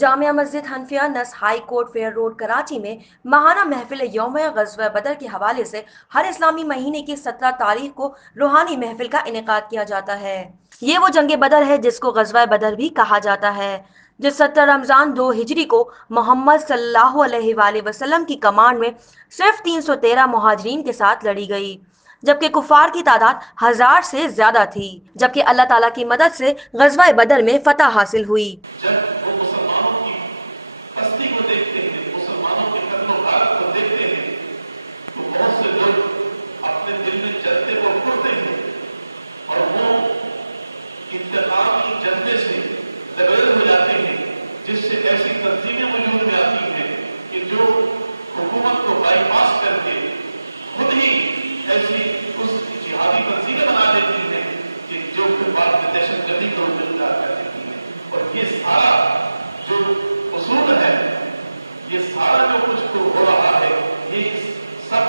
जामिया मस्जिद हनफिया नस high court fair road Karachi में माहाना महफिल यौम ग़ज़वा बदर के हवाले से हर इस्लामी महीने की 17 तारीख को रूहानी महफिल का इनेकाद किया जाता है। ये वो जंग बदर है जिसको ग़ज़वा बदर भी कहा जाता है, जो 17 रमज़ान 2 हिजरी को मोहम्मद सल्लल्लाहु अलैहि वसल्लम की कमांड में सिर्फ 313 मुहाजिरीन के साथ लड़ी गई, जबकि कुफार की तादाद 1000 से ज्यादा थी। जबकि अल्लाह ताला की मदद से ग़ज़वा बदर में फतह हासिल हुई। जब वो मुसलमानों की पस्ती को देखते हैं, मुसलमानों के कत्ल गारत को देखते हैं, तो बहुत से लोग अपने दिल में जलते और उड़ते हैं और वो इंतकामी जज्बे से लबरेज हो जाते हैं, जिससे ऐसी तंजीमें वजूद में आती हैं कि जो हुकूमत को बाईपास करके खुद ही ऐसी उस जिहादी तंजीमें बना लेती हैं कि जो फिर बाद में दहशतगर्दी का रूप इख्तियार कर लेती हैं। और ये सारा जो उसूल है, ये सारा जो कुछ हो रहा है, ये सब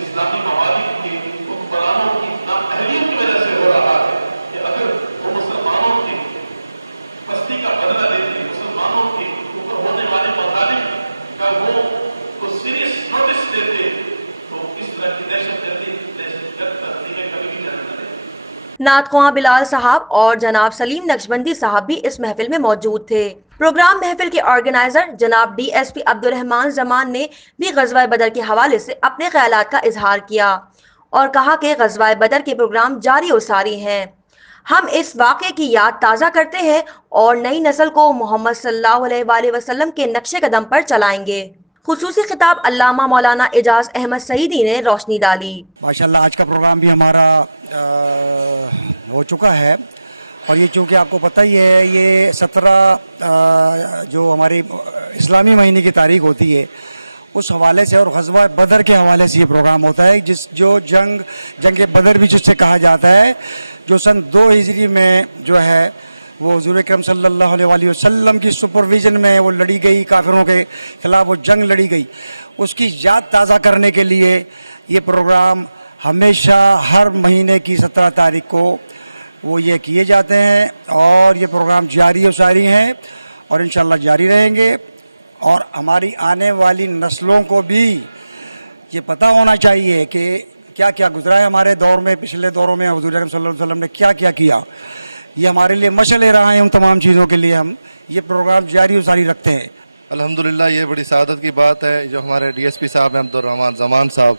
इस्लामी ममालिक के हुक्मरानों की नाअहलियत की वजह से हो रहा है कि अगर वो मुसलमानों की पस्ती का बदला लेते, मुसलमानों के ऊपर होने वाले मज़ालिम का वो सीरियस नोटिस देते, तो इस तरह की दहशतगर्द तंजीमें कभी भी जन्म न लेती। नात ख्वां बिलाल साहब और जनाब सलीम नक्शबंदी साहब भी इस महफिल में मौजूद थे। प्रोग्राम महफिल के ऑर्गेनाइजर जनाब DSP अब्दुल रहमान जमान ने भी ग़ज़वा बदर के हवाले से अपने ख्यालात का इजहार किया और कहा कि ग़ज़वा बदर के प्रोग्राम जारी और सारी हैं। हम इस वाक़े की याद ताज़ा करते हैं और नई नस्ल को मोहम्मद सल्लल्लाहु अलैहि वसल्लम के नक्शे कदम पर चलाएंगे। खुसूसी खिताब अल्लामा मौलाना एजाज अहमद सईदी ने रोशनी डाली। माशाल्लाह आज का प्रोग्राम भी हमारा हो चुका है और ये चूँकि आपको पता ही है, ये 17 जो हमारी इस्लामी महीने की तारीख होती है उस हवाले से और ग़ज़वा बदर के हवाले से ये प्रोग्राम होता है, जो जंग बदर भी जिससे कहा जाता है, जो सन 2 हिजरी में जो है वो हुज़ूर अकरम सल्लल्लाहु अलैहि वसल्लम की सुपरविज़न में वो लड़ी गई, काफिरों के ख़िलाफ़ वो जंग लड़ी गई, उसकी याद ताज़ा करने के लिए ये प्रोग्राम हमेशा हर महीने की 17 तारीख को वो ये किए जाते हैं और ये प्रोग्राम जारी और सारी हैं और इंशाअल्लाह जारी रहेंगे। और हमारी आने वाली नस्लों को भी ये पता होना चाहिए कि क्या क्या गुजरा है हमारे दौर में, पिछले दौरों में हुज़ूर अकरम सल्लल्लाहु अलैहि वसल्लम ने क्या क्या किया। ये हमारे लिए मशअल रहा है, उन तमाम चीज़ों के लिए हम ये प्रोग्राम जारी और सारी रखते हैं। अल्हम्दुलिल्लाह ये बड़ी सआदत की बात है जो हमारे DSP साहब हैं अब्दुल रहमान जमान साहब,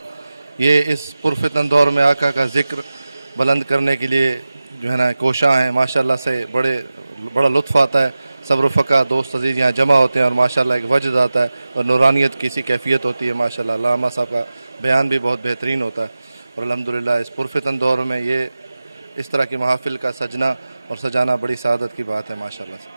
ये इस पुरफितन दौर में आका का ज़िक्र बुलंद करने के लिए जो है ना कोशा हैं। माशाल्लाह से बड़ा लुत्फ़ आता है, सब रफ़क़ा दोस्त अज़ीज़ यहाँ जमा होते हैं और माशाल्लाह एक वजद आता है और नूरानियत की सी कैफियत होती है। माशाल्लाह अल्लामा साहब का बयान भी बहुत बेहतरीन होता है और अल्हम्दुलिल्लाह इस पुरफितन दौर में ये इस तरह की महफ़िल का सजना और सजाना बड़ी सआदत की बात है माशाल्लाह से।